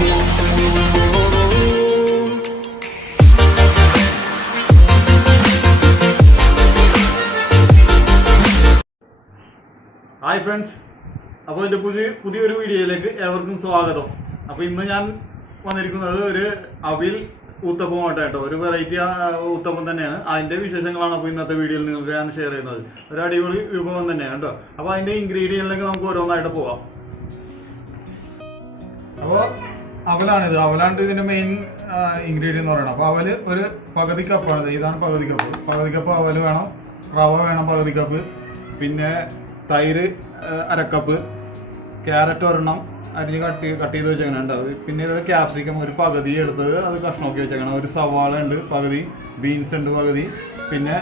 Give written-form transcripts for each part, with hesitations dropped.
Hi friends, അപ്പോൾ എൻ്റെ പുതിയൊരു വീഡിയോയിലേക്ക് ഏവർക്കും സ്വാഗതം. അപ്പോൾ ഇന്ന് ഞാൻ വന്നിരിക്കുന്നത് ഒരു അവിൽ ഊത്തപ്പമായിട്ടോ, ഒരു വെറൈറ്റി ഊത്തപ്പം തന്നെയാണ്. അതിൻ്റെ വിശേഷങ്ങളാണ് അപ്പോൾ ഇന്നത്തെ വീഡിയോയിൽ നിങ്ങൾക്ക് ഞാൻ ഷെയർ ചെയ്യുന്നത്. ഒരു അടിപൊളി വിഭവം തന്നെയാണ് കേട്ടോ. അപ്പോൾ അതിൻ്റെ ഇൻഗ്രീഡിയൻറ്റിലേക്ക് നമുക്ക് ഓരോന്നായിട്ട് പോവാം. അപ്പോൾ അവലാണിത്, അവലാണ് ഇതിൻ്റെ മെയിൻ ഇൻഗ്രീഡിയൻ എന്ന് പറയുന്നത്. അപ്പോൾ അവല് ഒരു പകുതി കപ്പാണ്, ഇതാണ് പകുതി കപ്പ് അവല് വേണം. റവ വേണം പകുതി കപ്പ്, പിന്നെ തൈര് അരക്കപ്പ്, ക്യാരറ്റ് ഒരെണ്ണം അരിഞ്ഞ് കട്ട് ചെയ്ത് വെച്ചേക്കണം ഉണ്ടാവും. പിന്നെ ഇത് ക്യാപ്സിക്കം ഒരു പകുതി എടുത്തത് അത് കഷ്ണമൊക്കെ വെച്ചേക്കണം. ഒരു സവാള ഉണ്ട് പകുതി, ബീൻസ് ഉണ്ട് പകുതി, പിന്നെ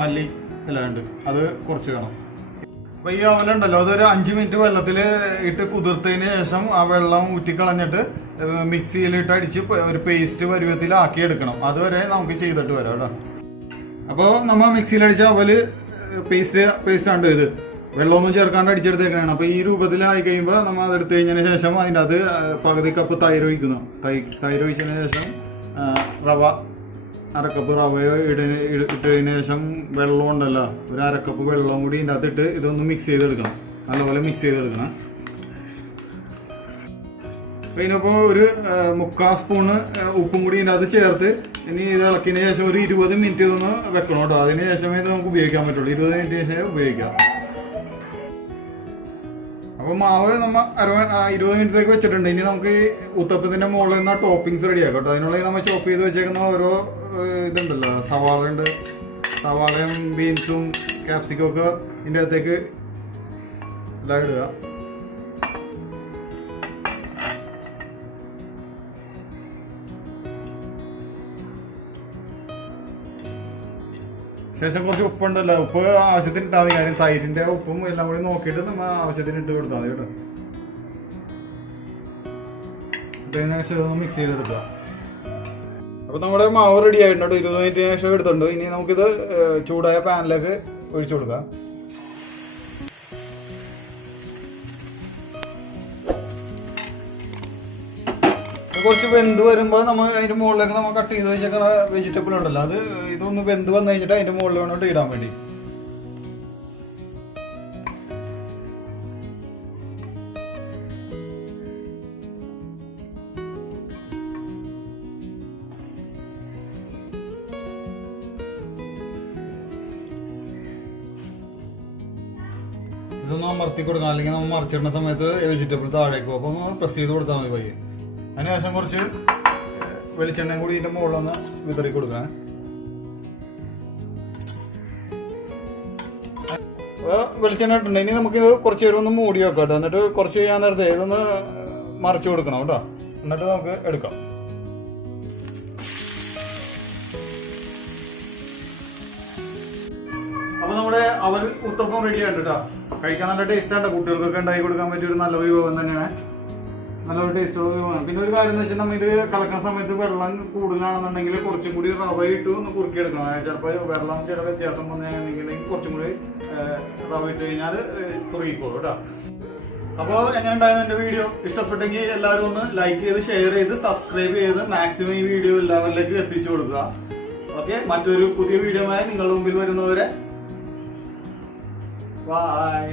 മല്ലി എല്ലാം ഉണ്ട്, അത് കുറച്ച് വേണം. അപ്പോൾ ഈ അവലുണ്ടല്ലോ അതൊരു 5 മിനിറ്റ് വെള്ളത്തിൽ ഇട്ട് കുതിർത്തതിന് ശേഷം ആ വെള്ളം ഊറ്റിക്കളഞ്ഞിട്ട് മിക്സിയിലിട്ട് അടിച്ച് ഒരു പേസ്റ്റ് പരുവത്തിലാക്കി എടുക്കണം. അതുവരെ നമുക്ക് ചെയ്തിട്ട് വരാം കേട്ടോ. അപ്പോൾ നമ്മൾ മിക്സിയിലടിച്ച അവല് പേസ്റ്റ് ഉണ്ട്. ഇത് വെള്ളമൊന്നും ചേർക്കാണ്ട് അടിച്ചെടുത്തേക്കാണ്. അപ്പോൾ ഈ രൂപത്തിലായി കഴിയുമ്പോൾ നമ്മൾ അതെടുത്ത് കഴിഞ്ഞതിന് ശേഷം അതിൻ്റെ അത് പകുതി കപ്പ് തൈര് ഒഴിക്കുന്നു. തൈര് ഒഴിച്ചതിന് ശേഷം റവ അരക്കപ്പ് റവ ഇട്ടതിന് ശേഷം വെള്ളം ഉണ്ടല്ലോ, ഒരു അരക്കപ്പ് വെള്ളം കൂടി ഇതിൻ്റെ അകത്തിട്ട് ഇതൊന്ന് മിക്സ് ചെയ്തെടുക്കണം, നല്ലപോലെ മിക്സ് ചെയ്തെടുക്കണം. അപ്പോൾ ഇതിനപ്പോൾ ഒരു 3/4 സ്പൂണ് ഉപ്പും കൂടി ഇതിൻ്റെ അകത്ത് ചേർത്ത് ഇനി ഇത് ഇളക്കിയതിന് ശേഷം ഒരു 20 മിനിറ്റ് ഇതൊന്ന് വെക്കണം കേട്ടോ. അതിന് ശേഷമേ ഇത് നമുക്ക് ഉപയോഗിക്കാൻ പറ്റുള്ളൂ. 20 മിനിറ്റിന് ശേഷം ഉപയോഗിക്കാം. അപ്പോൾ മാവ് നമ്മൾ 20 മിനിറ്റത്തേക്ക് വെച്ചിട്ടുണ്ട്. ഇനി നമുക്ക് ഈ ഉത്തപ്പത്തിൻ്റെ മുകളിൽ നിന്ന് ടോപ്പിങ്സ് റെഡിയാക്കാം കേട്ടോ. അതിനുള്ള നമ്മൾ ചോപ്പ് ചെയ്ത് വെച്ചേക്കുന്ന ഓരോ ഇതുണ്ടല്ലോ, സവാളയുണ്ട്, സവാളയും ബീൻസും ക്യാപ്സിക്കും ഒക്കെ ഇതിൻ്റെ അകത്തേക്ക് എല്ലാം ഇടുക. ശേഷം കുറച്ച് ഉപ്പുണ്ടല്ലോ, ഉപ്പ് ആവശ്യത്തിന് ഇട്ടാൽ മതി. കാര്യം തൈരിൻ്റെ ഉപ്പും എല്ലാം കൂടി നോക്കിയിട്ട് നമ്മൾ ആവശ്യത്തിന് ഇട്ട് കൊടുത്താൽ മതി കേട്ടോ. ഇതിന് ശേഷം മിക്സ് ചെയ്തെടുക്കുക. അപ്പോൾ നമ്മുടെ മാവ് റെഡി ആയിട്ടുണ്ട്. 20 മിനിറ്റിന് ശേഷം എടുത്തിട്ടുണ്ട്. ഇനി നമുക്കിത് ചൂടായ പാനിലേക്ക് ഒഴിച്ചു കൊടുക്കാം. കുറച്ച് വെന്ത് വരുമ്പോൾ നമ്മൾ അതിൻ്റെ മുകളിലേക്ക് നമ്മൾ കട്ട് ചെയ്ത് വെച്ചേക്കുന്ന വെജിറ്റബിൾ ഉണ്ടല്ലോ, അത് ഇതൊന്ന് വെന്ത് വന്നു കഴിഞ്ഞിട്ട് അതിൻ്റെ മുകളിൽ വേണോട്ട് ഇടാൻ വേണ്ടി. ഇതൊന്ന് അമർത്തി കൊടുക്കാം, അല്ലെങ്കിൽ നമ്മൾ മറിച്ചിടുന്ന സമയത്ത് വെജിറ്റബിൾ താഴേക്ക് പോകും. അപ്പോൾ ഒന്ന് പ്രസ് ചെയ്ത് കൊടുത്താൽ മതി പയ്യെ. അതിനുശേഷം കുറച്ച് വെളിച്ചെണ്ണയും കൂടി ഇതിൻ്റെ മുകളിലൊന്ന് വിതറി കൊടുക്കണേ. വെളിച്ചെണ്ണ ഇട്ടുണ്ട്. ഇനി നമുക്കിത് കുറച്ച് നേരം ഒന്ന് മൂടി വെക്കാം കേട്ടോ. എന്നിട്ട് കുറച്ച് ചെയ്യാൻ നേരത്തെ ഇതൊന്ന് മറിച്ച് കൊടുക്കണം കേട്ടോ. എന്നിട്ട് നമുക്ക് എടുക്കാം. അപ്പോൾ നമ്മുടെ അവൽ ഉത്തപ്പം റെഡി ആയിട്ട് കേട്ടോ. കഴിക്കാൻ നല്ല ടേസ്റ്റാണ്. കുട്ടികൾക്കൊക്കെ ഉണ്ടാക്കി കൊടുക്കാൻ പറ്റിയ ഒരു നല്ല വിഭവം തന്നെയാണ്, നല്ലൊരു ടേസ്റ്റുള്ള വിഭവമാണ്. പിന്നെ ഒരു കാര്യം എന്ന് വെച്ചാൽ നമ്മൾ ഇത് കലക്കുന്ന സമയത്ത് വെള്ളം കൂടുതലാണെന്നുണ്ടെങ്കിൽ കുറച്ചും കൂടി റവ ഇട്ട് ഒന്ന് കുറുക്കിയെടുക്കണം. ചിലപ്പോൾ വെള്ളം ചില വ്യത്യാസം വന്നിട്ടുണ്ടെങ്കിൽ കുറച്ചും കൂടി റവ ഇട്ട് കഴിഞ്ഞാൽ കുറുകിക്കോളൂ കേട്ടോ. അപ്പോൾ എങ്ങനെ ഉണ്ടായിരുന്നു എൻ്റെ വീഡിയോ? ഇഷ്ടപ്പെട്ടെങ്കിൽ എല്ലാവരും ഒന്ന് ലൈക്ക് ചെയ്ത് ഷെയർ ചെയ്ത് സബ്സ്ക്രൈബ് ചെയ്ത് മാക്സിമം ഈ വീഡിയോ എല്ലാവരിലേക്ക് എത്തിച്ചു കൊടുക്കുക. ഓക്കെ, മറ്റൊരു പുതിയ വീഡിയോയുമായി നിങ്ങളുടെ മുമ്പിൽ വരുന്നവരെ ബൈ.